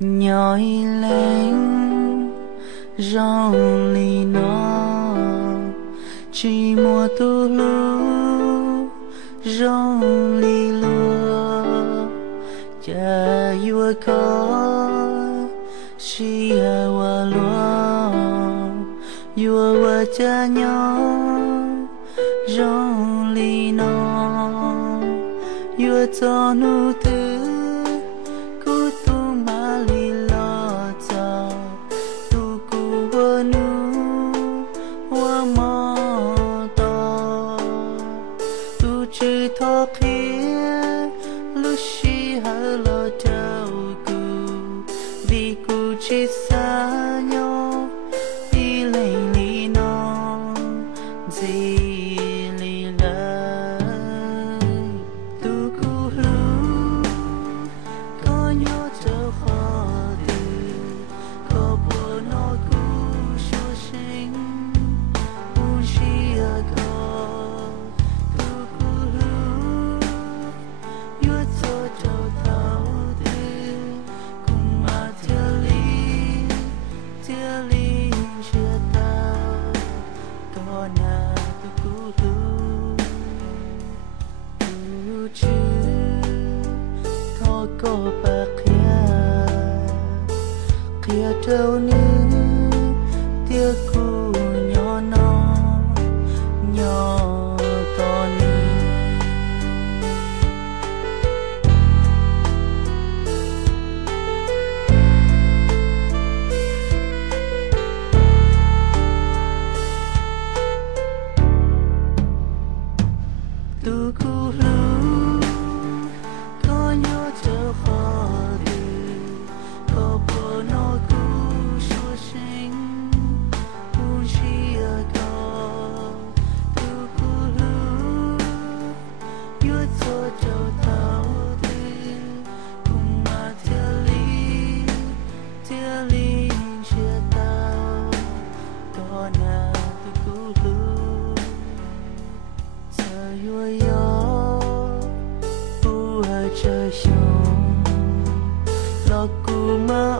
nhói lên rong lì nó chỉ mùa tu lu rong lì lúa cha yêu có si wa lúa yêu wa cha nhỏ rong lì nó yêu cho nu tư chỉ xa nhau đi lấy lý nó gì lý lời tu cu lu có nhớ trở khó từ có buồn nó cu số sinh u chi ở có tu cu lu nhớ cho trâu thâu từ cùng mà theo lý chia ly chia tao có nhà tu cu lu tu chứ có bạc kia trâu ní tia cu nhỏ nó nhỏ to ní tu cu lu có nhớ trở khó đi có bộ nó cu số sinh u chi ở có tu cu lu nhớ cho trâu tao đi cùng mà theo lý chia tao có nhà tu cu lu yêu trời sông lo cu mơ